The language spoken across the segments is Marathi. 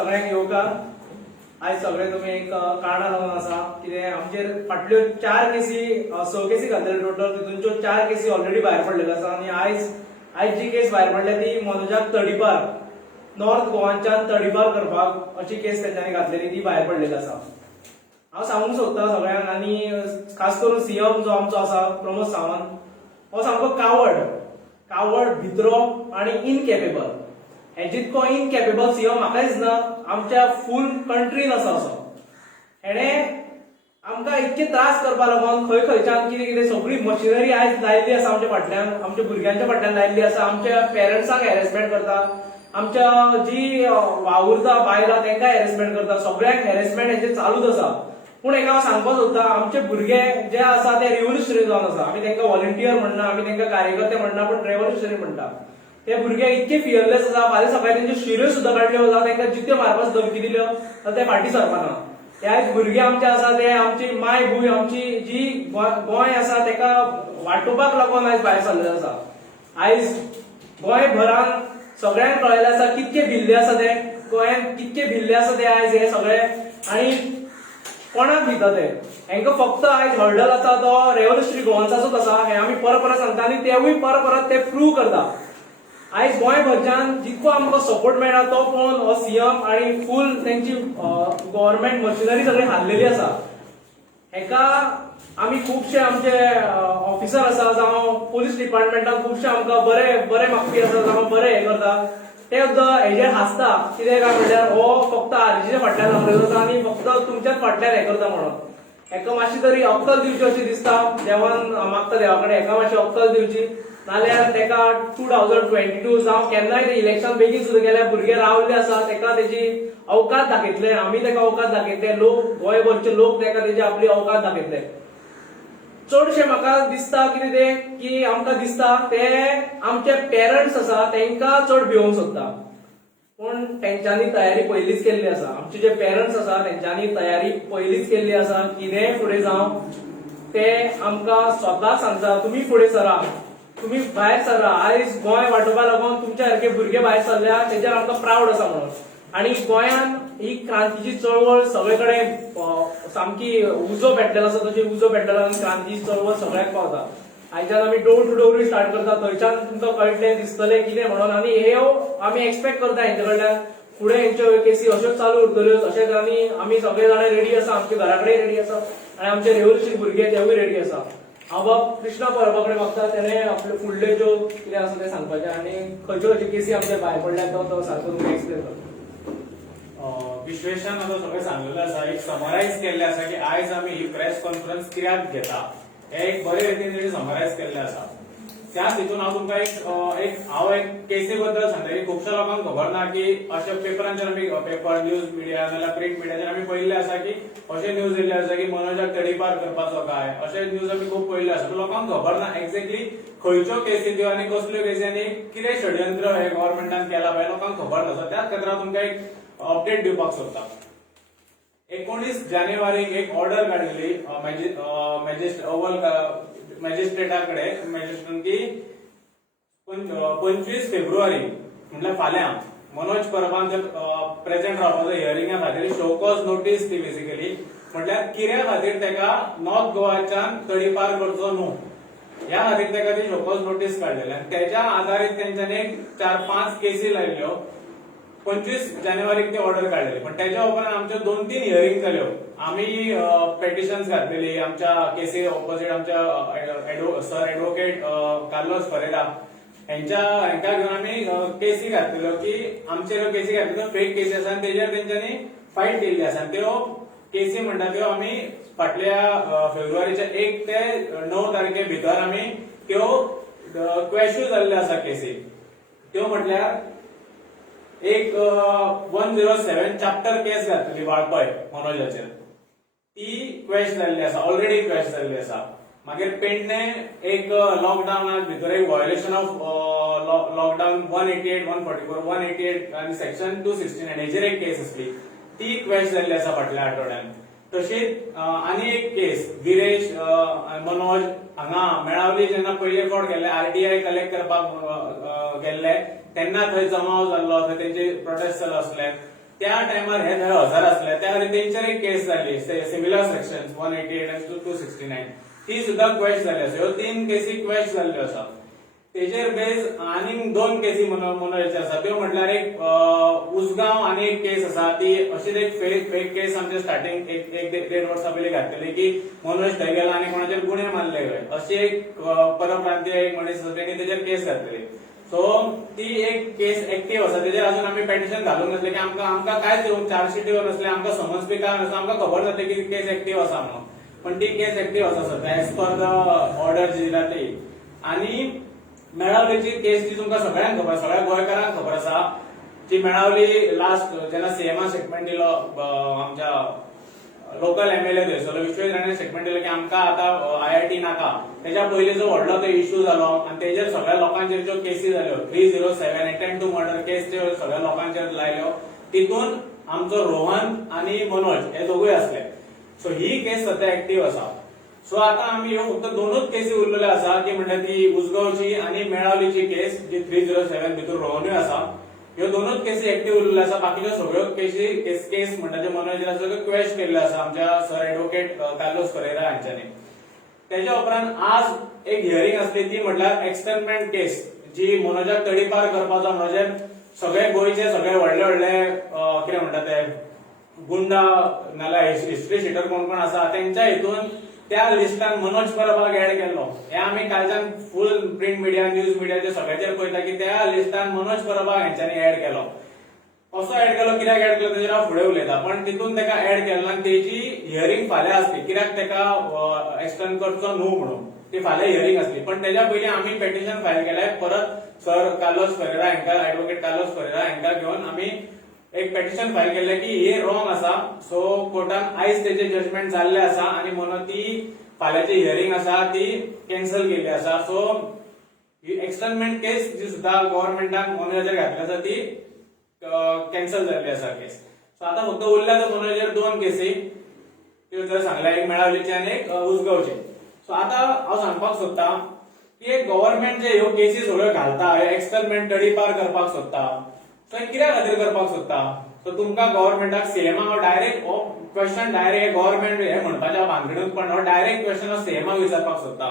सगळ्यांक येवकार. आज सगळे तुम्ही एक कारणां लावन आसा कितें आमचेर फाटल्यो 4 केसी 6 केसी घातलेले टोटल, तितूंच्यो 4 केसी ऑलरेडी भायर पडलेल्यो आसा आनी आयज जी केस भायर पडल्या ती मनोजाक तडीपार नॉर्थ गोवाच्यान तडीपार करपाक अशी केस तेंच्यांनी घातलेली ती भायर पडलेली आसा. हांव सांगूंक सोदतां सगळ्यांक आनी खास करून सीएम जो आमचो आसा प्रमोद सावंत हो सामको कावड भित्रो आनी इनकॅपेबल. हे जितको इनकॅपेबल सीएम म्हाका दिसना आमच्या फूल कंट्रीन आसा असो. हेणे आमकां इतके त्रास करपा लागून खंयच्यान कितें कितें सगळी मशिनरी आयज लायिल्ली आसा आमच्या फाटल्यान, आमच्या भुरग्यांच्या फाटल्यान लायिल्ली आसा. आमच्या पेरंट्सांक हॅरेसमेंट करता, आमच्या जी वावुरता बायलां तेंकां हॅरेसमेंट करता, सगळ्यांक हॅरेसमेंट हेंचे चालूच आसा. पूण हेका हांव सांगपाक सोदतां आमचे भुरगे जे आसा ते रिव्होल्युशनरी जावन आसा. आमी तेंकां व्हॉलंटियर म्हणना, आमी तेंकां कार्यकर्ते म्हणना, पण रेव्होल्युशनरी म्हणटा. ते भुरगे इतके फियरलेस आसा, फाल्यां सकाळी तेंच्यो शिऱ्यो सुद्दां काडल्यो वता, तेंकां जित्यो मारपाची धमकी दिल्यो तर ते फाटीं सरपाना. ते आयज भुरगे आमचे आसा ते आमची माय भूंय, आमची जी गोंय आसा तेका वाटोवपाक लागून आयज भायर सरलेले आसा. आयज गोंयभरान सगळ्यांक कळयलें आसा कितके भिल्ले आसा ते, गोंयांत कितके भिल्ले आसा ते आयज हे सगळे. आनी कोणाक भिता ते हेंका फक्त आयज हर्डल आसा तो रेव्होल्युशनरी गोवन्साचोच आसा. हे आमी परत सांगता आनी तेवूय परत ते प्रूव करता. आयज गोंयभरच्यान जितको आमकां सपोर्ट मेळ्ळा तो पळोवन हो सीएम आनी फूल तेंची गव्हर्नमेंट मशिनरी सगळी हारलेली आसा. हेका आमी खुबशे आमचे ऑफिसर आसा जावं पुलीस डिपार्टमेंटान खुबशे आमकां बरे मागपी आसा जावं बरे हे करता ते सुद्दां हेजेर हांसता. कितें काय म्हणल्यार हो फक्त आरजीच्या फाटल्यान लागलेलो आसा आनी फक्त तुमच्याच फाटल्यान हे करता म्हणून. हेका मातशी तरी अक्कल दिवची अशी दिसता. देवान मागता देवा कडेन हेका मातशी अक्कल दिवची, नाल्यार तेका 2022 जावं केन्नाय ते इलेक्शन बेगीन सुद्दां गेल्यार भुरगे रावल्ले आसा तेका तेजी अवकात दाखयतले. आमी तेका अवकात दाखयतले, लोक गोंयभरचे लोक तेका तेजी आपली अवकात दाखयतले. चडशे म्हाका दिसता कितें ते की आमकां दिसता ते आमचे पेरंट्स आसा तेंकां चड भिवंक सोदता. पूण तेंच्यांनी तयारी पयलींच केल्ली आसा. आमचे जे पेरंट्स आसा तेंच्यांनी तयारी पयलींच केल्ली आसा. कितेंय फुडें जावं ते आमकां स्वताक सांगता तुमी फुडें सरा, तुमी भायर सरा. आयज गोंय वाटोवपा लागून तुमच्या सारखे भुरगे भायर सरल्या तेजेर आमकां प्राऊड आसा म्हणून. आनी गोंयान ही क्रांतीची चळवळ सगळे कडेन सामकी उजो पेटलेलो आसा, तशी उजो पेटलेलो आनी क्रांतीची चळवळ सगळ्याक पावता. आयच्यान आमी डोर टू डोर स्टार्ट करता, थंयच्यान तुमकां कळटलें दिसतलें कितें म्हणून. आनी हे आमी एक्सपेक्ट करता हेंचे कडल्यान फुडें हेंच्यो केसी अश्योच चालू उरतल्यो. तशेंच आमी सगळे जाण रेडी आसा, आमच्या घरा कडेन रेडी आसा आनी आमचे रेव्होल्युशनरी भुरगे तेवूय रेडी आसा. हांव बाब कृष्णा परबा कडेन मागता तेणे आपले फुडले ज्यो कितें आसा तें सांगपाचें आनी खंयच्यो खंयच्यो केसी आमच्या भायर पडल्यात तो सारको तुमकां एक्सप्लेन करता. विश्लेशण आता सगळें सांगलेलें आसा, एक समरायज केल्लें आसा की आयज आमी ही प्रेस कॉन्फरन्स कित्याक घेता हे एक बरे रितीन समरायज केल्लें आसा. त्याच हितून हांव तुमकां हांव एक केसी बद्दल सांगता की खुबश्या लोकांक खबर ना की अशा पेपरांचेर आमी पेपर न्यूज मिडिया नाल्यार प्रिंट मिडियाचेर आमी पळयल्लें आसा की अशें न्यूज येयल्ले आसा की मनोजाक तडीपार करपाचो काय, अशें न्यूज आमी खूब पळयल्ले आसा. लोकांक खबर ना एक्झॅक्टली खंयच्यो केसी त्यो आनी कसल्यो केसी आनी कितें षडयंत्र हे गव्हर्नमेंटान केला पळय लोकांक खबर नासा. त्याच खातीर हांव तुमकां एक अपडेट दिवपाक सोदता. 19 जानेवारीक एक ऑर्डर काडिल्ली मॅजिस्ट्रेटाकडे की 25 फेब्रुवारी म्हणल्यार फाल्यां मनोज परबान प्रेझेंट रावपाचो हियरिंगा खातीर शोकॉज नोटीस ती बेसिकली म्हटल्यार कित्या खातीर तेका नॉर्थ गोवाच्यान तडीपार करचो न्हू ह्या खातीर तेका ती शोकॉज नोटीस काडलेली आनी तेच्या आधारीत तेंच्यांनी 4-5 केसी लायल्ल्यो. 25 जानेवारीक ती ऑर्डर काडलेली. पण त्याच्या उपरांत आमच्यो 2-3 हियरिंग जाल्यो. आमी पेटिशन्स घातलेली आमच्या केसी ऑपोजिट आमच्या सर एडवोकेट कार्लोस फरेरा हेंका घेवन आमी केसी घातलेल्यो की आमचे केसी घातलेल्यो फेक केसी आसा आनी तेजेर तेंच्यांनी फायट केल्ली आसा. त्यो केसी म्हणटा त्यो आमी फाटल्या फेब्रुवारीच्या 1 ते 9 तारखे भितर आमी त्यो क्वेश्यू जाल्ल्यो आसा केसी. त्यो म्हटल्यार एक 107 चॅप्टर केस घातलेली वाळपय मनोजाचेर ती क्वेश जाल्ली आसा, ऑलरेडी क्वेश जाल्ली आसा. मागीर पेडणे एक लॉकडावना भितर एक व्हायोलेशन ऑफ लॉकडावन 188, 144, 188 आनी सेक्शन 269 हेजेर एक केस आसली ती क्वेश जाल्ली आसा फाटल्या आठवड्यान. तशीच आनी एक केस विरेश मनोज हांगा मेळावली जेन्ना पयले फावट गेल्ले आरटीआय कलेक्ट करपाक गेल्ले तेन्ना थंय जमाव जाल्लो, थंय तेंचे प्रोटेस्ट चालू आसले. त्या टायमार हे थंय हजर असले त्या खातीर तेंचेर एक केस जाली सिमिलर सेक्शन 188 आनी 269 ती सुद्धा क्वेश जाली आसा. ह्यो 3 केसी क्वेश जाल्ल्यो आसा. तेजेर बेज आनीक 2 केसी मनोरचे आसा. त्यो म्हटल्यार एक उसगांव आनी एक केस आसा ती अशीच एक फेक केस आमच्या स्टार्टिंग एक 1.5 वर्सां पयलीं घातलेली की मनोज थंय गेला आनी कोणाचेर गुन्हे मारले खंय अशी एक परप्रांतीय एक मनीस आसा तेणी तेजेर केस घातलेली. सो ती एक केस एक्टिव्ह आसा. तेजेर अजून आमी पेटिशन घालूंक नासले की आमकां कांयच येवंक चार्जशीट येवंक नासले. आमकां समज बी काय नासलो. आमकां खबर नासलें की केस एक्टिव्ह आसा म्हणून. पण ती केस एक्टिव्ह आसा सध्या एज पर द ऑर्डर जी दिला ती. आनी मेळावलेची केस जी तुमकां सगळ्यांक खबर, सगळ्या गोंयकारांक खबर आसा. ती मेळावली लास्ट जेन्ना सीएमान स्टेटमेंट दिलो आमच्या लोकल एमएलए थंयसरलो विश्वेश राणे स्टेटमेंट दिलो की आमकां आतां आयआयटी नाका. तेच्या पयलीं जो व्हडलो तो इश्यू जालो आनी तेजेर सगळ्या लोकांचेर ज्यो केसी जाल्यो 307 अटेम्प्ट टू मर्डर केस ज्यो सगळ्या लोकांचेर लायल्यो तितून आमचो रोहन आनी मनोज हे दोगूय असले. सो ही केस सध्या एक्टिव्ह आसा. सो आता आमी ह्यो फक्त 2च केसी उरलेल्यो आसा की म्हणजे ती उसगांवची आनी मेळावलीची केस जी 307 भितर रोहनूय आसा. ह्यो 2च केसी एक्टिव्ह उरलेल्यो आसा. बाकीच्यो सगळ्यो केस म्हणजे मनोज सगळ्यो क्वेश केल्ल्यो आसा आमच्या सर एडवोकेट कार्लोस फरेरा हांच्यानी. तेच्या उपरांत आज एक हियरिंग आसली ती म्हटल्यार एक्सटर्नमेंट केस जी मनोजाक तडीपार करपाचो म्हणजे सगळे गोंयचे सगळे व्हडले व्हडले कितें म्हणटा ते गुंडा नाल्यार हिस्ट्री शिटर कोण आसा तेंच्या हितून त्या लिस्टान मनोज परबाक ऍड केल्लो. हे आमी कालच्यान फुल प्रिंट मिडिया न्यूज मिडियाचे सगळ्याचेर पळयता की त्या लिस्टान मनोज परबाक हेंच्यांनी ऍड केलो. कसो ऍड केलो कित्याक ऍड केलो तेजेर हांव फुडें उलयता. पण तितून तेका ऍड केलो आनी तेजी हियरिंग फाल्यां आसली. कित्याक तेका एक्सटर्न करचो न्हू म्हणून ती फाल्यां हियरिंग आसली. पण तेच्या पयलीं आमी पेटिशन फायल केलें परत सर कार्लोस फरेरा हांकां एडवोकेट कार्लोस फरेरा हांकां घेवन आमी एक पेटिशन फायल केल्लें की हे रॉंग आसा. सो कोर्टान आयज तेजे जजमेंट जाल्लें आसा आनी म्हणून ती फाल्यांची हियरिंग आसा ती कॅन्सल केल्ली आसा. सो ही एक्सटर्नमेंट केस जी सुद्दां गव्हर्नमेंटान मनोजाचेर घातली आसा ती कॅन्सल जाल्ली आसा केस. सो आतां फक्त उरल्या मनोजाचेर 2 केसी त्यो जर सांगल्या एक मेळावलीची आनी एक उसगांवची. सो आतां हांव सांगपाक सोदता की एक गव्हर्नमेंट जे ह्यो केसी सगळ्यो घालता एक्सटर्नमेंट तडीपार करपाक सोदता सो कित्या खातीर करपाक सोदता. सो तुमकां गव्हर्नमेंटाक सीएमाक डायरेक्ट हो क्वेश्चन डायरेक्ट गव्हर्नमेंट हे म्हणपाच्या भानगडीत पण डायरेक्ट क्वेश्चन सीएमाक विचारपाक सोदता.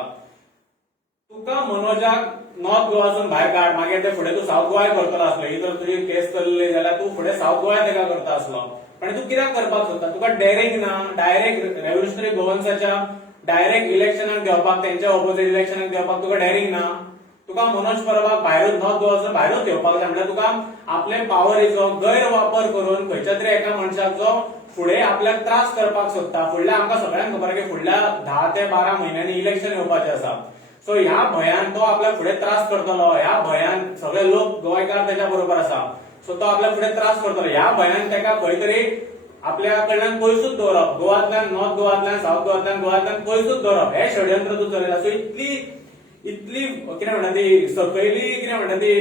तुका मनोजाक नॉर्थ गोवासून भायर काड मागीर ते फुडें तूं साऊथ गोवा करतलो आसलो. ही जर तुजी केस चल्ली जाल्यार तूं फुडें साऊथ गोवा तेका करता आसलो. पण तूं कित्याक करपाक सोदता. तुका डेरिंग ना डायरेक्ट रेव्होल्युशनरी गोवन्साच्या डायरेक्ट इलेक्शनाक घेवपाक तेंच्या ऑपोजीट इलेक्शनाक घेवपाक तुका डेरिंग ना. तुका मनोज परबाक भायरूच नॉर्थ गोवासून भायरूच घेवपाक जाय म्हटल्यार तुका आपले पावरीचो गैरवापर करून खंयच्या तरी एका मनशाचो फुडें आपल्याक त्रास करपाक सोदता. फुडल्या आमकां सगळ्यांक खबर आसा की फुडल्या 10 ते 12 म्हयन्यांनी इलेक्शन येवपाचें आसा. सो ह्या भंयान तो आपल्याक फुडें त्रास करतलो. ह्या भंयान सगळे लोक गोंयकार तेच्या बरोबर आसा. सो तो आपल्याक फुडें त्रास करतलो. ह्या भंयान तेका खंय तरी आपल्या कडल्यान पयसूच दवरप. गोवांतल्यान नॉर्थ गोवांतल्यान साऊथ गोवांतल्यान पयसूच दवरप हे षडयंत्र तूं चलयता. सो इतली कितें म्हणटा ती सकयली कितें म्हणटा ती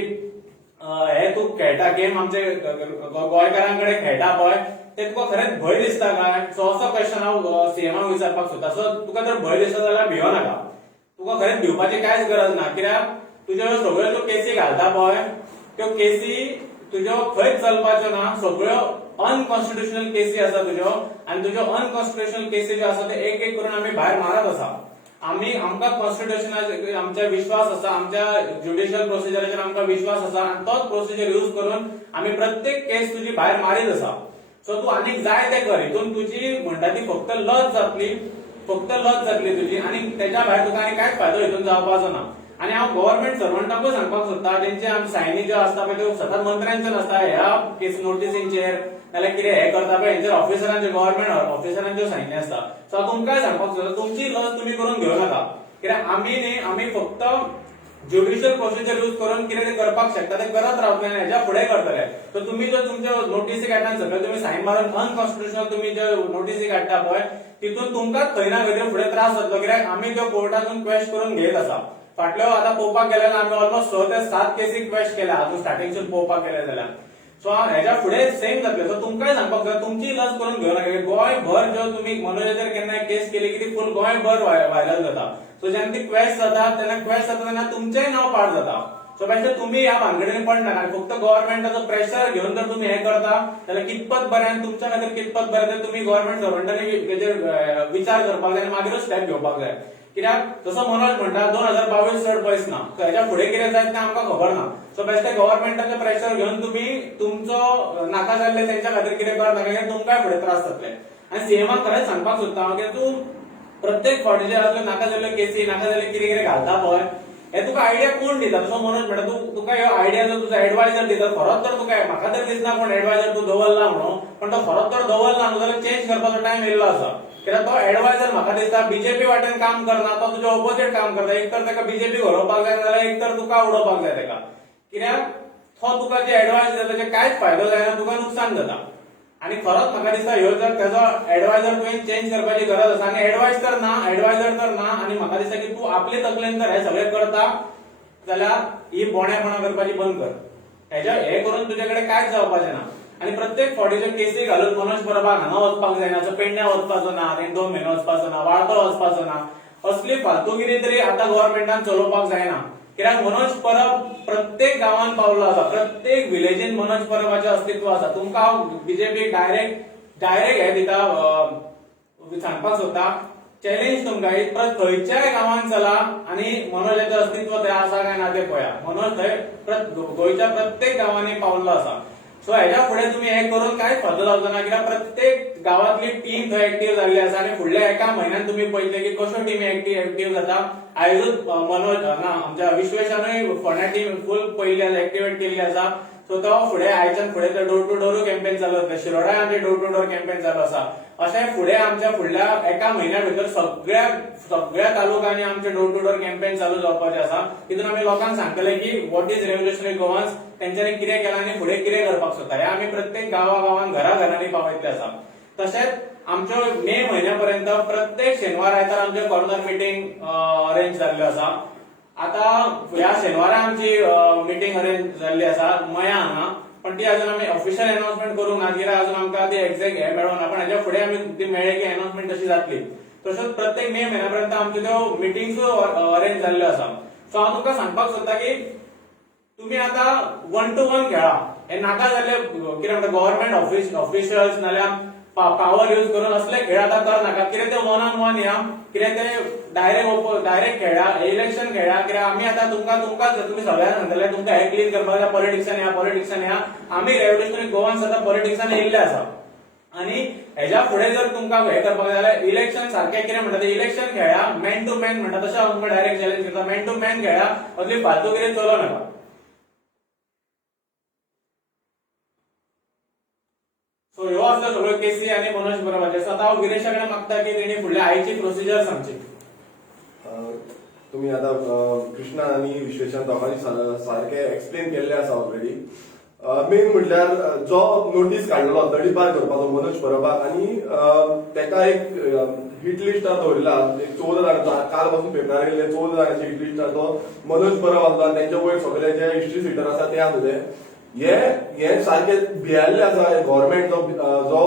हे तूं खेळटा गेम आमचे गोंयकारां कडेन खेळटा पळय ते तुका खरेंच भंय दिसता काय. सो असो क्वेश्चन हांव सीएमाक विचारपाक सोदता. सो तुका जर भंय दिसता जाल्यार भियो नाका. तुका खरेंच भिवपाची कांयच गरज ना. कित्याक तुज्यो सगळ्यो ज्यो केसी घालता पळय त्यो केसी तुज्यो खंयच चलपाच्यो ना. सगळ्यो अनकॉन्स्टिट्युशनल केसी आसा तुज्यो आनी तुज्यो अनकॉन्स्टिट्युशनल केसी ज्यो आसा ते एक करून आमी भायर मारत आसा. आमकां कॉन्स्टिट्युशनाचेर आमच्या विश्वास आसा. आमच्या ज्युडिशियल प्रोसिजराचेर आमकां विश्वास आसा आनी तोच प्रोसिजर यूज करून आमी प्रत्येक केस तुजी भायर मारीत आसा. सो तूं आनीक जाय तें कर. हितून तुजी म्हणटा ती फक्त लज जातली तुजी आनी तेच्या भायर तुका आनी कांयच फायदो हितून जावपाचो ना. आनी हांव गव्हर्नमेंट सर्वंटाकूय सांगपाक सोदता तेंचे आमी सायनी ज्यो आसता पळय त्यो सदांच मंत्र्यांच्यो नासता. ह्या केस नोटिसींचेर नाल्यार कितें हे करता पळय हेंचेर ऑफिसरांच्यो गव्हर्नमेंट ऑफिसरांच्यो सायनी आसता. सो तुमकांय सांगपाक सोदता तुमची लज तुमी करून घेवं नाका. कित्याक आमी फक्त ज्युडिशियल प्रोसिजर यूज करून कितें ते करपाक शकता ते करत रावतले आनी हेच्या फुडें करतले. सो तुमी ज्यो तुमच्यो नोटिसी काडटा सगळे तुमी सायन मारून अनकॉन्स्टिट्युशनल तुमी ज्यो नोटिसी काडटा पळय तितून तुमकांच खंय ना खंय फुडें त्रास जातलो. कित्याक आमी त्यो कोर्टातून क्वेश करून घेत आसा. फाटल्यो आतां पळोवपाक गेल्यार आमी ऑलमोस्ट 6 ते 7 केसी क्वेश केल्या हातून स्टार्टिंगसून पळोवपाक गेले जाल्यार. सो हेच्या फुडें सेम जातलें. सो तुमकांय सांगपाक जाय तुमची लज करून घेवं नाका. गोंयभर ज्यो तुमी मनोजाचेर केन्ना केस केली की ती फूल गोंयभर व्हायरल जाता. सो जेन्ना ती क्वेश जाता तेन्ना तुमचेंय नांव पाड जाता. सो बेश्टे तुम्ही ह्या भानगडीने पडनाका फक्त गव्हर्नमेंटाचं प्रेशर घेऊन जर तुम्ही हे करता जाल्यार कितपत बरें आनी तुमच्या खातीर कितपत बरें ते तुम्ही गव्हर्नमेंट सर्वंटांनी हेचेर विचार करपाक जाय आनी मागीरूच स्टेप घेवपाक जाय. कित्याक जसो मनोज म्हणटा 2022 चड पयस ना, हेच्या फुडें कितें जायत तें आमकां खबर ना. सो बेश्टे गव्हर्नमेंटाचें प्रेशर घेवन तुम्ही तुमचो नाका जाल्ले तेंच्या खातीर कितें करता कित्याक तुमकांय फुडें त्रास जातले. आनी सीएमाक खरेंच सांगपाक सोदता हांव की तूं प्रत्येक फावटी जे नाका जाल्ल्यो केसी नाका जाल्ले कितें कितें घालता पळय हे तुका आयडिया कोण दिता. जसो मनोज म्हणटा तुका ह्यो आयडिया जर तुजो एडवायझर दिता खरोच तर तुका म्हाका तर दिसना कोण एडवायझर तूं दवरला म्हणून, पण तो खरोच तर दवरला न्हू जाल्यार चेंज करपाचो टायम येयल्लो आसा. कित्याक तो एडवायझर म्हाका दिसता बीजेपी वाटेन काम करना, तो तुज्या ऑपोजीट काम करता. एक तर ताका बीजेपी घडोवपाक जाय नाल्यार एक तर तुका उडोवपाक जाय ताका. कित्याक तो तुका जे एडवायस दिता ताचे कांयच फायदो जायना, तुका नुकसान जाता. आणि खरोच म्हाका दिसता ह्यो जर तेजो एडवायझर तुवें चेंज करपाची गरज आसा आनी एडवायझर तर ना आनी म्हाका दिसता की तूं आपले तकलेन जर हे सगळें करता जाल्यार ही बोण्यापणां करपाची बंद कर. हे करून तुजे कडेन कांयच जावपाचें ना. आनी प्रत्येक फावटीच्यो केसी घालून मनोज परबाक हांगा वचपाक जायना, पेडण्यां वचपाचो ना, तें 2 म्हयने वचपाचो ना, वाळपय वचपाचो ना, असली फालतूगिरी तरी आतां गव्हर्नमेंटान चलोवपाक जायना. कित्याक मनोज परब प्रत्येक गांवांत पावलो आसा, प्रत्येक विलेजीन मनोज परबाचें अस्तित्व आसा. तुमकां हांव बीजेपी डायरेक्ट हे दिता सांगपाक सोदता, चॅलेंज तुमकां खंयच्याय गांवांत चला आनी मनोजाचें अस्तित्व थंय आसा काय ना तें पळया. मनोज थंय गोंयच्या प्रत्येक गांवांनी पावलो आसा. सो हेच्या फुडें तुमी हे करून कांयच फायदो जावचो ना. कित्याक प्रत्येक गांवांतली टीम थंय एक्टिव्ह जाल्ली आसा आनी फुडल्या एका म्हयन्यान तुमी पळयतले की कश्यो टीमी एक्टिव्ह जाता. आयजूच मनोज आमच्या विश्वेशानूय फोंड्या टीम फुल पयल्ली आसा, एक्टिवेट केल्ली आसा. सो तो फुडें आयच्यान फुडें डोर टू डोर कॅम्पेन चालू आसा, शिरोडाय आमचे डोर टू डोर कॅम्पेन चालू आसा. अशें फुडें आमच्या फुडल्या एका म्हयन्या भितर सगळ्या तालुक्यांनी आमचे डोर टू डोर कॅम्पेन चालू जावपाचें आसा. तितून आमी लोकांक सांगतले की वॉट इज रेव्होल्युशनरी गोवान्स, तेंच्यांनी कितें केलां आनी फुडें कितें करपाक सोदता हे आमी प्रत्येक गांवांनी घराघरांनी पावयतले आसा. तशेंच आमच्यो मे म्हयन्यापर्यंत प्रत्येक शेनवार आयतार आमचे कॉर्नर मिटींग अरेंज जाल्ल्यो आसा. आता ह्या शेनवारा आमची मिटींग अरेंज जाल्ली आसा मया हांगा, पण ती अजून आमी ऑफिशियल अनाउन्समेंट करूंक ना कित्याक अजून आमकां ती एक्झॅक्ट हे मेळोना. पण हेच्या फुडें आमी ती मेळ्ळी की अनाउन्समेंट तशी जातली. तशेंच प्रत्येक मे म्हयन्यापर्यंत आमच्यो त्यो मिटिंग्सूय अरेंज जाल्ल्यो आसा. सो हांव तुमकां सांगपाक सोदता की तुम्ही आता 1 to 1 खेळा. हे नाका जाल्ले कितें म्हणटा गव्हर्नमेंट ऑफिशियल्स नाल्यार पावर यूज करून असले खेळ आता कर नाका. कितें ते 1 on 1 या, कितें ते डायरेक्ट खेळा, इलेक्शन खेळा. कित्याक आमी आता तुमकां तुम्ही सगळ्यांना सांगतले तुमकां हे क्लीन करपाक जाय, पॉलिटिक्सान या. आमी रेव्होल्युशनरी गोवान्स आता पॉलिटिक्सान येयल्ले आसा आनी हेच्या फुडें जर तुमकां हे करपाक जाय जाल्यार इलेक्शन सारखें कितें म्हणटा ते इलेक्शन खेळा, मॅन टू मॅन म्हणटा तशें हांव तुमकां डायरेक्ट चॅलेंज करता. मॅन टू मॅन खेळा, असली फालतूगिरी चलो नाका. सो ह्यो आसल्यो सगळ्यो केसी आनी मनोज परबाचे. सो आतां हांव गिरीशा कडेन मागता की तेणी फुडल्या आयची प्रोसिजर सांगची. तुम्ही आता कृष्णा आणि विश्वेशान दोघांनी सारखे एक्सप्लेन केल्ले आसा ऑलरेडी. मेन म्हटल्यार जो नोटीस काडलेलो तडीपार करपाचो मनोज परबाक आनी तेका एक हिट लिस्टार दवरला. 14 जाणांचो काल पासून पेपरार गेल्ले 14 जाणांची हिट लिस्टार तो मनोज परब आसलो. तेंच्या वयर सगळे जे हिस्ट्री सिटर आसा ते आसले. हे सारखे भियाल्ले आसा गव्हर्नमेंट जो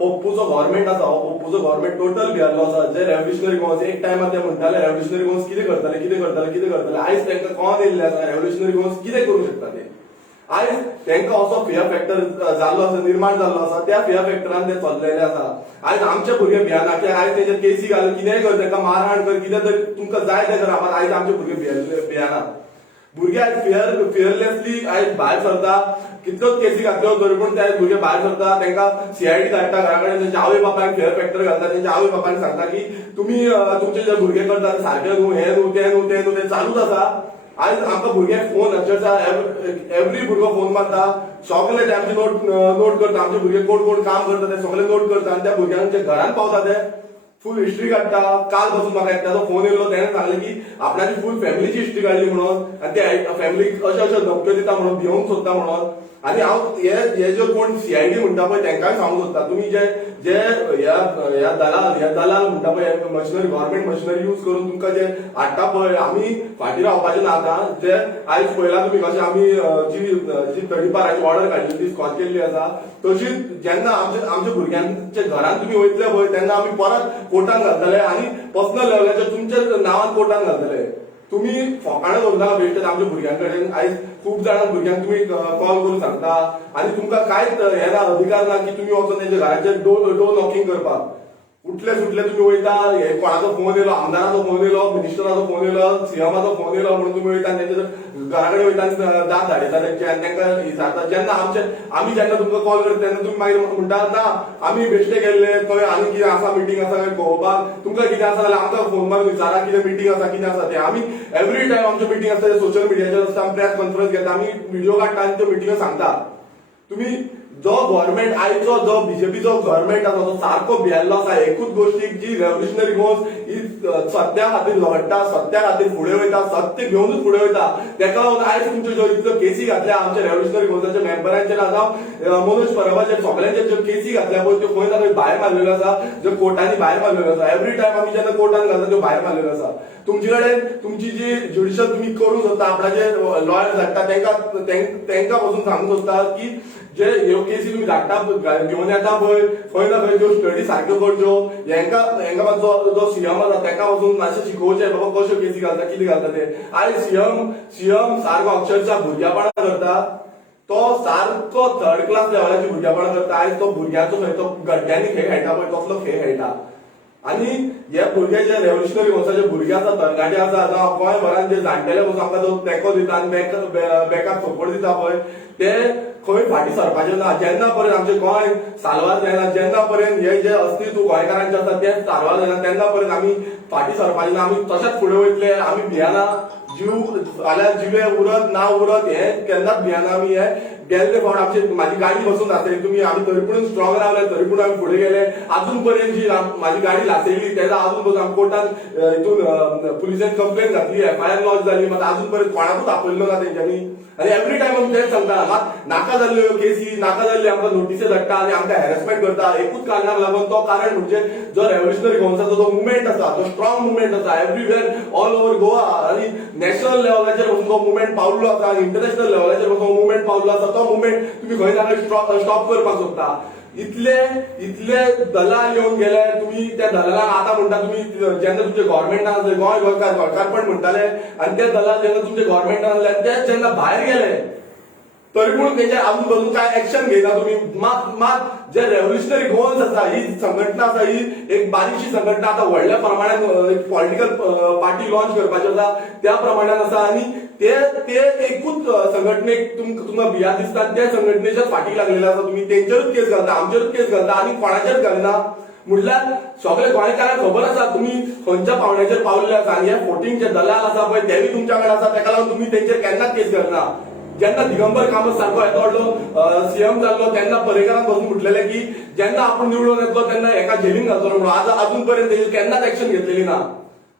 पप्पूचो गव्हर्नमेंट आसा. हो पप्पूचो गव्हर्नमेंट टोटल भियाल्लो आसा. जे रेव्होल्युशनरी गोवन्स एक टायमार ते म्हणटाले रेव्होल्युशनरी गोवन्स कितें करतले आयज तांकां कळोन येयल्लें आसा रेव्होल्युशनरी गोवन्स कितें करूंक शकता ते. आयज तांकां असो फियर फॅक्टर जाल्लो आसा, निर्माण जाल्लो आसा. त्या फियर फॅक्टरान ते चललेले आसा. आयज आमचे भुरगे भियाना की आयज तेजे केसी घाल, कितेंय कर, तांकां मारहाण कर, कितें तरी तुमकां जाय तें कर. आयज आमचे भुरगे भियाना. भुरगे आयज फियरलेसली आयज भायर सरता. कितल्योच केसी घातल्यो तरी पूण ते भुरगे भायर सरता. तांकां सीआयडी धाडटा घरा कडेन. तेंच्या आवय बापायक फियर फॅक्टर घालता. तेंच्या आवय बापायक सांगता की तुमी तुमचे जे भुरगे करता सारके न्हू, हे न्हू, ते चालूच आसा. आयज आमकां भुरगे फोन एवरी भुरगो फोन मारता. सगळे ते आमचे नोट करता. आमचे भुरगे कोण काम करता ते सगळे नोट करता आनी त्या भुरग्यांचे घरान पावता ते फुल हिस्ट्री काडटा. काल पासून म्हाका एकट्याचो फोन येयल्लो. तेणें सांगलें की आपणाची फुल फॅमिलीची हिस्ट्री काडली म्हणून आनी ते फॅमिलीक अशे धमक्यो दिता म्हणून, भिवंक सोदता म्हणून. आनी हांव हे जो कोण सीआयडी म्हणटा पळय तांकांय सांगूंक सोदता तुमी जे ह्या दलाल म्हणटा पळय मशिनरी गव्हर्नमेंट मशिनरी यूज करून तुमकां जे हाडटा पळय आमी फाटीं रावपाचें ना. आतां जे आयज पळयला तुमी कशें आमी जी तडीपाराची ऑर्डर काडली ती स्कॉच केल्ली आसा तशीच जेन्ना आमच्या भुरग्यांच्या घरान तुमी वयतले पळय तेन्ना आमी परत कोर्टान घालतले आनी पर्सनल लेवलाचेर तुमच्या नांवान कोर्टान घालतले. तुम्ही फोकाणो दवरनाका बेश्टेच आमच्या भुरग्यां कडेन. आयज खूब जाणां भुरग्यांक तुम्ही कॉल करून सांगता आनी तुमकां कांयच हे ना, अधिकार ना की तुम्ही वचून तेंच्या घराचेर डोर नॉकिंग करपाक. उठले सुटले तुम्ही वयता, हे कोणाचो फोन येयलो, आमदाराचो फोन येयलो, मिनिस्टराचो फोन येयलो, सीएमाचो फोन येयलो म्हणून तुम्ही वयता तेंच्या घरा कडेन वयता आनी दात धाडयता तेंचे आनी तांकां विचारता. जेन्ना आमी जेन्ना तुमकां कॉल करता तेन्ना तुम्ही मागीर म्हणटा ना आमी बेश्टे गेल्ले थंय आनी कितें आसा मिटींग आसा काय पळोवपाक. तुमकां कितें आसा जाल्यार आमकां फोन मारून विचारा कितें मिटींग आसा कितें आसा तें. आमी एवरी टायम आमच्यो मिटींग आसता सोशल मिडियाचेर आसता, आमी प्रेस कॉन्फरन्स घेता, आमी व्हिडिओ काडटा आनी त्यो मिटींगो सांगता. तुम्ही जो गव्हर्नमेंट आयचो जो बीजेपीचो गव्हर्नमेंट आसा तो सारको भियेल्लो आसा एकूच गोष्टीक जी रेव्होल्युशनरी गोन्स ही सत्या खातीर लढटा, सत्या खातीर फुडें वयता, सत्य घेवनूच फुडें वयता. तेका लागून आयज तुमच्यो ज्यो इतल्यो केसी घातल्या आमच्या रेव्होल्युशनरी गोन्साच्या मेंबरांचेर जावं मनोज परबाचेर सगळ्यांचेर ज्यो केसी घातल्या पळय त्यो खंय ना खंय भायर मारलेल्यो आसा, ज्यो कोर्टांनी भायर मारलेल्यो आसा. एवरी टायम आमी जेन्ना कोर्टान घालता त्यो भायर मारलेल्यो आसा. तुमचे कडेन तुमची जी ज्युडिशियल तुम्ही करूंक सोदता, आपणाचे लॉयर धाडटा तेंका वचून सांगूंक सोदता की जे ह्यो केसी तुम्ही धाडटा घेवन येता पळय खंय ना खंय त्यो स्टडी सारक्यो करच्यो. हेंका जो सीएम आसा तेका वचून मातशें शिकोवचें बाबा कश्यो केसी घालता कितें घालता ते. आयज सीएम सारको अक्षरशा भुरग्यापणां करता, तो सारको थर्ड क्लास लेवलाची भुरग्यापणां करता. आयज तो भुरग्याचो खंय तो गड्ड्यांनी खेळ खेळटा पळय तसलो खेळ खेळटा. आनी हे भुरगे जे रेव्होल्युशनरी गोन्साचे भुरगे आसा, तरणाटे आसा, जावं गोंयभरान जे जाणटेले वचून आमकां जो तेंको दिता आनी बॅकाक सपोर्ट दिता पळय ते खंय फाटीं सरपाचे ना. जेन्ना पर्यंत आमचें गोंय साल्वार जायना, जेन्ना पर्यंत हे जे अस्तित्व गोंयकारांचे आसा तें साल्वार जायना तेन्ना पर्यंत आमी फाटीं सरपाचे ना. आमी तशेंच फुडें वयतले. आमी भियाना, जीव जाल्यार जिवे उरत ना उरत हे केन्नाच भियाना. आमी हे गेल्ले फावट आमची म्हाजी गाडी बसून लासयली तुमी, आमी तरी पूण स्ट्रॉंग रावले, तरी पूण आमी फुडें गेले. अजून पर्यंत जी म्हाजी गाडी लासयली तेजा अजून पसून आमी कोर्टान हितून पुलिसेन कंप्लेन घातली, एफआयआर लॉन्च जाली, मात अजून पर्यंत कोणाकूच आपयल्लो ना तेंच्यांनी. आनी एवरी टायम आमी तेच सांगता मात नाका जाल्ल्यो केसी, नाका जाल्ली आमकां नोटीस धाडटा आनी आमकां हॅरेसमेंट करता. एकूच कारणाक लागून तो कारण म्हणजे जो रेव्होल्युशनरी गोन्साचो जो मुवमेंट आसा, जो स्ट्रॉंग मुवमेंट आसा एवरीवेर ऑल ओव्हर गोवा आनी नॅशनल लेवलाचेर वचून तो मुवमेंट पावल्लो आसा आनी इंटरनॅशनल लेवलाचेर वचून मुवमेंट पावल्लो आसा. तो मुवमेंट तुम्ही खंय ना खंय स्टॉप करपाक सोदता. इतले दलाल येवन गेले, तुम्ही त्या दलालाक आतां म्हणटा तुम्ही जेन्ना तुमचे गव्हर्नमेंटान गोंय गोंयकार म्हणटाले आनी ते दलाल जेन्ना तुमचे गव्हर्नमेंटान आसले ते जेन्ना भायर गेले तरी पूण तेचे अजून पासून काय ऍक्शन घेयना तुम्ही. मात जे रेव्होल्युशनरी गोन्स आसा ही संघटना आसा ही एक बारीकशी संघटना आता व्हडल्या प्रमाणात पॉलिटिकल पार्टी लॉन्च करपाची आसा त्या प्रमाणात आसा आनी ते एकूच संघटनेक तुमकां भिया दिसता त्या संघटनेच्या फाटीक लागलेले आसा. तुम्ही तेंचेरूच केस घालता, आमचेरूच केस घालता आनी कोणाचेर घालना. म्हटल्यार सगळे गोंयकारांक खबर आसा तुम्ही खंयच्या पावंड्याचेर पावलेले आसा आनी हे फोर्टींग जे दलाल आसा पळय तेवूय तुमच्या कडेन आसा. तेका लागून तुम्ही तेंचेर केन्नाच केस घालना. जेन्ना दिगंबर कामत सारको येतो व्हडलो सीएम जाल्लो तेन्ना पर्रेकरान बसून म्हटलेले की जेन्ना आपूण निवडून येतलो तेन्ना एका जेलीन घालतलो म्हणून. अजून पर्यंत तेजेर केन्नाच एक्शन घेतलेली ना.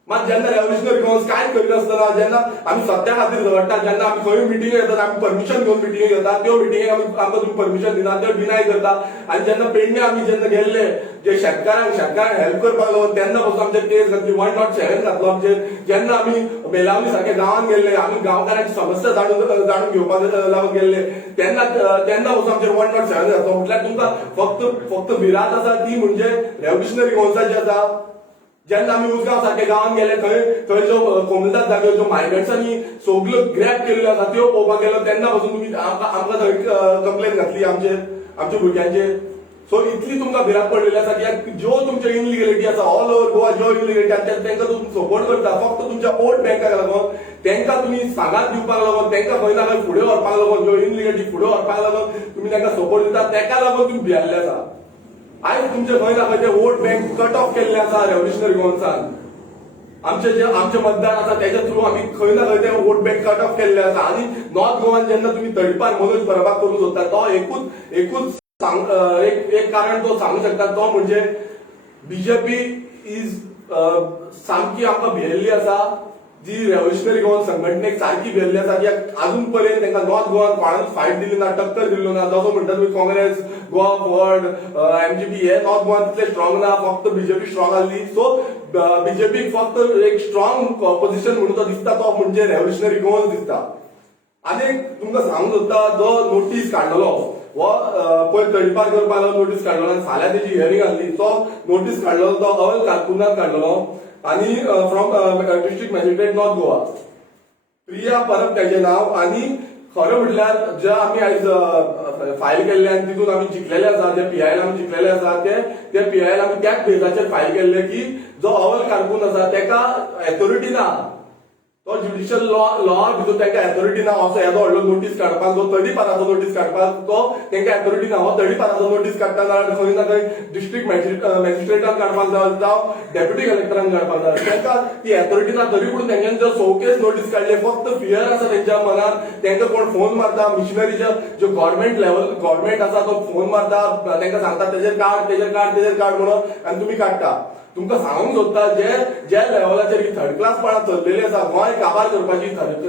मात जेन्ना रेव्होल्युशनरी गोन्स कांयच करिनासतना जेन्ना आमी सत्या खातीर लढटा, जेन्ना आमी खंय मिटिंग घेतात आमी परमिशन घेवन मिटिंग घेतात, त्यो मिटिंगेक आमकां तुम्ही परमिशन दिना त्यो डिनाय करता. आनी जेन्ना पेडणे आमी जेन्ना गेल्ले जे शेतकारांक हेल्प करपाक लागून तेन्ना पासून आमचेर केस घातली, 107 घातलो आमचेर. जेन्ना आमी बेलावली सारख्या गांवांत गेल्ले, आमी गांवकारांची समस्या जाणून घेवपाक लागून गेल्ले तेन्ना पासून आमचेर 107 घातलो. म्हटल्यार तुमकां फक्त भिरांत आसा ती म्हणजे रेव्होल्युशनरी गोन्साची आसा. जेन्ना आमी उसगांव सारख्या गांवांत गेले थंय ज्यो कोमुलदाद जाग्यो ज्यो मायग्रंट्सांनी सगळ्यो ग्रॅब केल्ल्यो आसा त्यो पळोवपाक गेलो तेन्ना पासून तुमी आमकां थंय कंप्लेन घातली आमच्या भुरग्यांचेर. सो इतली तुमकां भिरांत पडलेली आसा की ज्यो तुमच्यो इनलिगलिटी आसा ऑल ओव्हर गोवा ज्यो इनलिगलिटी आसा तेंकां तुमी सपोर्ट करता. फक्त तुमच्या वोट बँकाक लागून तेंकां तुमी सांगात दिवपाक लागून तेंकां खंय ना खंय फुडें व्हरपाक लागून ज्यो इनलिगलिटी फुडें व्हरपाक लागून तुमी तेंकां सपोर्ट दिता तेका लागून तुमी भियाल्ले आसा. आयज तुमचे खंय ना खंय ते वोट बँक कट ऑफ केल्ले आसा रेव्होल्युशनरी गोन्सान. आमचे मतदार आसा तेच्या थ्रू आमी खंय ना खंय ते वोट बँक कट ऑफ केल्ले आसा. आनी नॉर्थ गोवान जेन्ना तुमी तडीपार मनोज परबाक करूंक सोदता तो एकूच एक कारण तो सांगू शकता तो म्हणजे बीजेपी इज सामकी आमकां भियेल्ली आसा. जी रेव्होल्युशनरी गोवन संघटनेक सारकी भियेल्ली आसा की अजून पर्यंत तांकां नॉर्थ गोवान कोणाच फायट दिली ना, टक्कर दिल्लो ना. जसो म्हणटा तुमी काँग्रेस, गोवा फॉर्वर्ड, एमजीपी हे नॉर्थ गोवान तितले स्ट्रॉंग ना, फक्त बीजेपी स्ट्रॉंग आसली. सो बीजेपीक फक्त एक स्ट्रॉंग ऑपोजिशन म्हणून तो दिसता तो म्हणजे रेव्होल्युशनरी गोवन दिसता. आनी तुमकां सांगूंक सोदता जो नोटीस काडलेलो हो पयर तडीपार करपाक नोटीस काडलेलो आनी फाल्यां तेजी हियरिंग आसली. तो नोटीस काडलेलो तो अवल कारकुनाक काडलेलो. आणि from district magistrate north Goa. Priya Parab तेजें नाव. आणि खरें म्हटल्यार जे आमी आयज फायल केल्ले आनी तितून आमी जिखलेले आसा, जे पीआयएल आमी जिखलेले आसा ते पीआयएल आमी त्याच बेजाचेर फायल केल्ले की जो अवल कारकून आसा तेका ऑथॉरिटी ना, तो ज्युडिशियल लॉ भितर तांकां ऑथॉरिटी ना असो येदो व्हडलो नोटीस काडपाक, जो 30 पानाचो नोटीस काडपाक तो तांकां ऑथॉरिटी ना. हो 30 पानाचो नोटीस काडटा जाल्यार खंय ना खंय डिस्ट्रिक्ट मॅजिस्ट्रेटान काडपाक जाय, जावं डेप्युटी कलेक्टरान काडपाक जाय. तांकां ती ऑथॉरिटी ना, तरी पूण तांच्यांनी जर 100 केस नोटीस काडले. फक्त फियर आसा तेंच्या मनात. तांकां कोण फोन मारता, मिशनरी ज्यो गव्हर्नमेंट आसा तो फोन मारता, तांकां सांगता तेजेर काड म्हणून, आनी तुमी काडटा. तुमकां सांगूंक सोदता ज्या लेवलाचेर ही थर्ड क्लासपणां चल्लेली आसा, गोंय काबार करपाची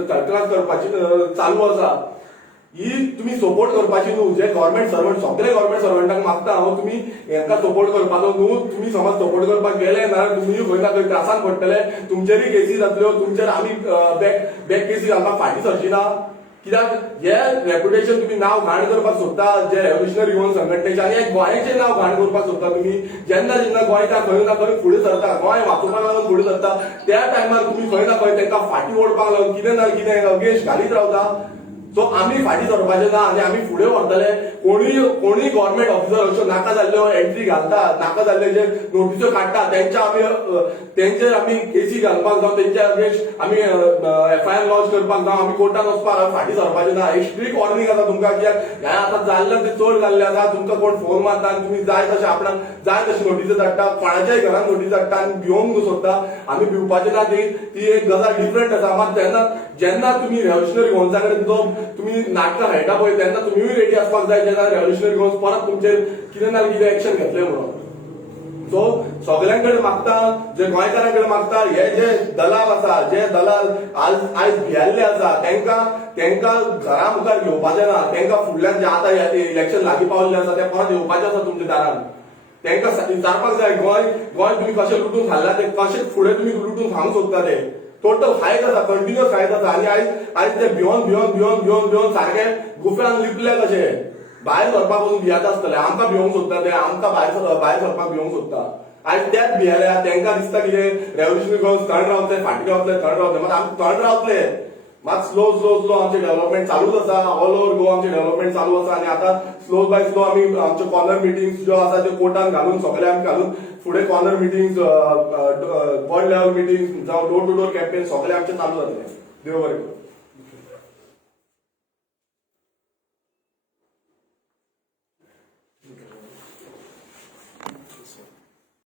थर्ड क्लास करपाची चालू आसा, ही तुमी सपोर्ट करपाची न्हू. जे गव्हर्नमेंट सर्वंट, सगळे गव्हर्नमेंट सर्वंटांक मागता हांव, तुमी हेंकां सपोर्ट करपाचो न्हू. तुमी समज सपोर्ट करपाक गेले जाल्यार तुमी खंय ना खंय त्रासान पडटले, तुमचेरूय केसी जातल्यो, तुमचेर आमी बॅक केसी घालपाक फाटीं सरची ना. कित्याक हे रेप्युटेशन तुमी नांव घाण करपाक सोदता, जे रेव्होल्युशनरी गोवन संघटनेचे, आनी एक गोंयचें नांव घाण करपाक सोदता तुमी. जेन्ना गोंयकार खंय ना खंय फुडें सरता, गोंय वाचोवपाक लागून फुडें सरता, त्या टायमार तुमी खंय ना खंय तांकां फाटीं ओडपाक लागून कितें ना कितें अगेन्स्ट घालीत रावता. सो आमी फाटीं सरपाचे ना आनी आमी फुडें व्हरतले. कोणूय गव्हर्नमेंट ऑफिसर अश्यो नाका जाल्ल्यो एंट्री घालता, नाका जाल्ले जे नोटिसो काडटा, तेंचेर आमी केसी घालपाक जावं, तेंच्या अगेन्स्ट आमी एफआयआर लॉन्च करपाक जावं, आमी कोर्टान वचपाक फाटीं सरपाचे ना. एक स्ट्रिक्ट वॉर्निंग आसा तुमकां. कित्याक हें आतां जाल्लें ते चड जाल्लें आसा. तुमकां कोण फोन मारता आनी तुमी जाय तशें आपणाक जाय तशी नोटीस धाडटा, कोणाच्याय घरान नोटीस धाडटा आनी भिवंक सोदता. आमी भिवपाचे ना. ती एक गजाल डिफरंट आसा. मात जेन्ना तुमी रेव्होल्युशनरी गोवन्सा कडेन जो तुमी नाटकां खेळटा पळय, तेन्ना तुमीय रेडी आसपाक जाय, जेन्ना रेव्होल्युशनरी गोवन्स परत तुमचेर कितें ना कितें एक्शन घेतलें म्हणून. सो सगळ्यांकडे मागता, जे गोंयकारांकडे मागता, हे जे दलाल आसा, जे दलाल आयज भियाल्ले आसा, तांकां घरा मुखार घेवपाचें ना. तांकां फुडल्यान जे आतां इलेक्शन लागीं पावल्लें आसा ते परत येवपाचें आसा तुमच्या दारान. तांकां विचारपाक जाय गोंय तुमी कशें लुटून खाल्ला, ते कशें फुडें तुमी लुटून खावंक सोदता ते. टोटल फायट आसा, कंटिन्युअस फायट आसा. आनी आयज ते भिवन सारखे गुफ्यान लिपले कशे भायर सरपाक पासून भियात आसतले. आमकां भिवंक सोदता ते, आमकां भायर सरपाक भिवंक सोदता. आयज तेच भियेल्या. तांकां दिसता कितें रेव्होल्युशनरी गोवन्स थंड रावतले, फाटीं रावतले, मात आमी थंड रावतले. मात स्लो आमचें डेव्हलपमेंट चालूच आसा. ऑल ओव्हर गोवा आमचें डेव्हलपमेंट चालू आसा. आनी आतां स्लो बाय स्लो आमी आमच्यो कॉर्नर मिटिंग्स ज्यो आसा त्यो कोर्टान घालून सगळे आमी घालून फुडें corner meetings, world level meetings जावं डोर टू डोर कॅम्पेन सगळे आमचे चालू जातले. देव बरें करूं.